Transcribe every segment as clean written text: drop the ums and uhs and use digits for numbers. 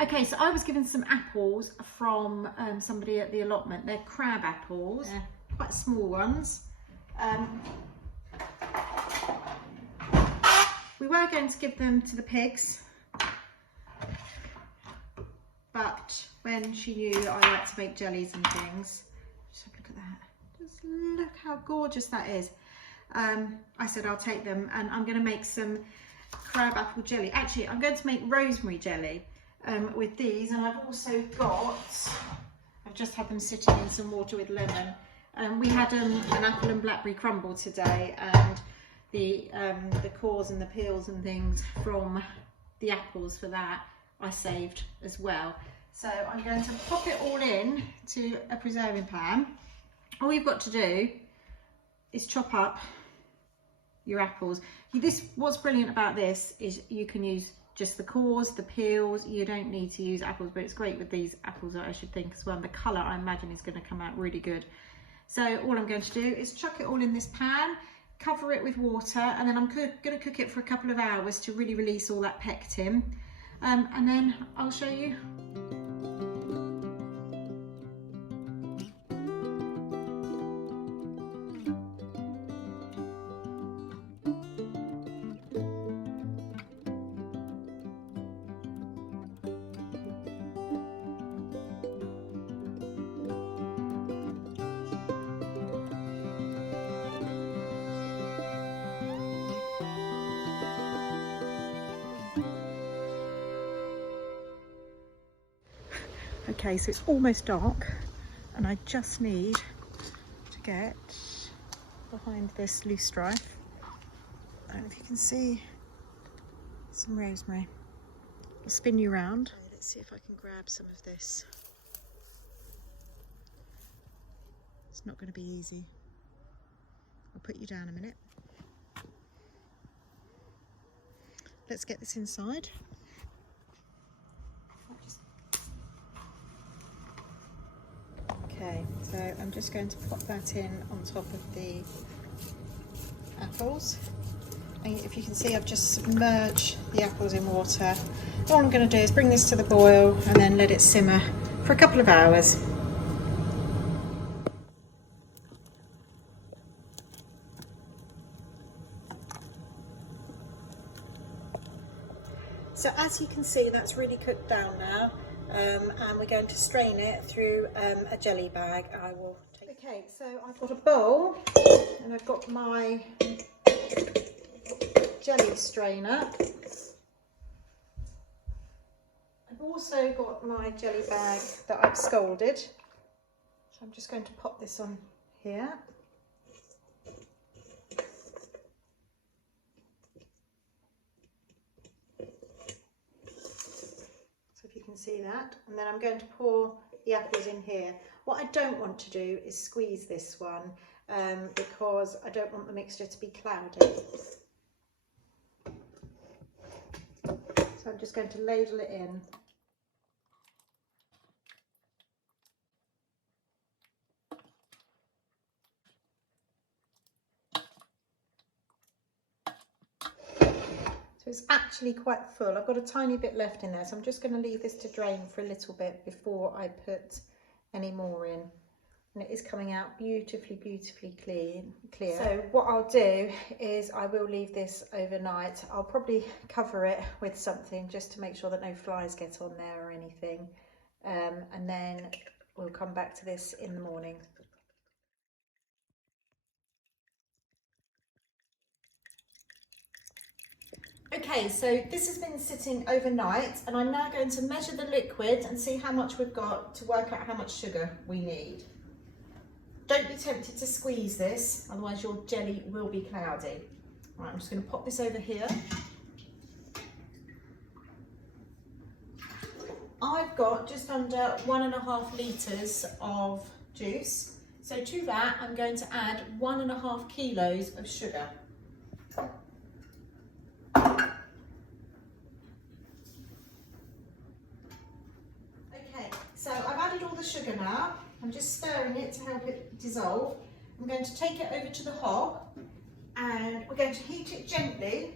Okay, so I was given some apples from somebody at the allotment. They're crab apples, quite small ones. We were going to give them to the pigs, but when she knew that I like to make jellies and things, just have a look at that. Just look how gorgeous that is. I said I'll take them, and I'm going to make some crab apple jelly. Actually, I'm going to make rosemary jelly with these, and I've also got, I've just had them sitting in some water with lemon. We had an apple and blackberry crumble today, and the cores and the peels and things from the apples for that I saved as well. So I'm going to pop it all in to a preserving pan. All you've got to do is chop up your apples. What's brilliant about this is you can use just the cores, the peels. You don't need to use apples, but it's great with these apples, I should think, as well. And the colour, I imagine, is going to come out really good. So all I'm going to do is chuck it all in this pan, cover it with water, and then I'm going to cook it for a couple of hours to really release all that pectin, and then I'll show you. Okay, so it's almost dark, and I just need to get behind this loose strife. I don't know if you can see some rosemary. I'll spin you round. Okay, let's see if I can grab some of this. It's not going to be easy. I'll put you down a minute. Let's get this inside. Okay, so I'm just going to pop that in on top of the apples. And if you can see, I've just submerged the apples in water. All I'm going to do is bring this to the boil and then let it simmer for a couple of hours. So as you can see, that's really cooked down now. And we're going to strain it through a jelly bag. I will take. Okay, so I've got a bowl and I've got my jelly strainer. I've also got my jelly bag that I've scalded. So I'm just going to pop this on here. See that, and then I'm going to pour the apples in here. What I don't want to do is squeeze this one because I don't want the mixture to be cloudy. So I'm just going to ladle it in. So it's actually quite full. I've got a tiny bit left in there, so I'm just going to leave this to drain for a little bit before I put any more in. And it is coming out beautifully, beautifully clear. So what I'll do is I will leave this overnight. I'll probably cover it with something just to make sure that no flies get on there or anything. And then we'll come back to this in the morning. Okay, so this has been sitting overnight, and I'm now going to measure the liquid and see how much we've got to work out how much sugar we need. Don't be tempted to squeeze this, otherwise your jelly will be cloudy. Right, I'm just going to pop this over here. I've got just under 1.5 litres of juice. So to that, I'm going to add 1.5 kilos of sugar. So I've added all the sugar now. I'm just stirring it to help it dissolve. I'm going to take it over to the hob and we're going to heat it gently.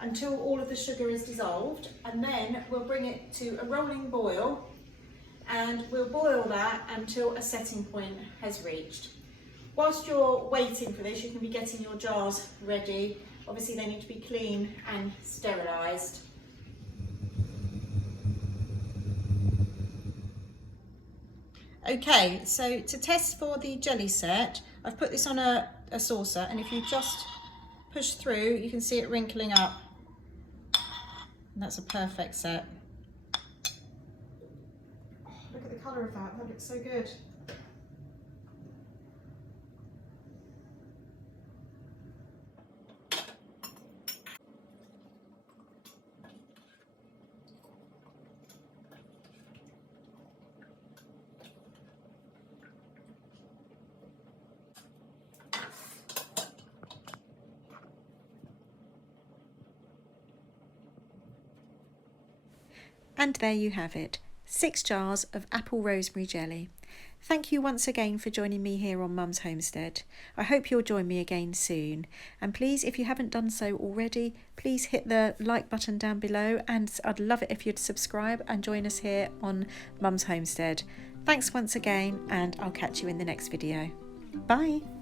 until all of the sugar is dissolved, and then we'll bring it to a rolling boil, and we'll boil that until a setting point has reached. Whilst you're waiting for this, you can be getting your jars ready. Obviously they need to be clean and sterilised. Okay, so to test for the jelly set, I've put this on a saucer, and if you just push through, you can see it wrinkling up. And that's a perfect set. Oh, look at the colour of that, that looks so good. And there you have it, 6 jars of apple rosemary jelly. Thank you once again for joining me here on Mum's Homestead. I hope you'll join me again soon. And please, if you haven't done so already, please hit the like button down below, and I'd love it if you'd subscribe and join us here on Mum's Homestead. Thanks once again, and I'll catch you in the next video. Bye!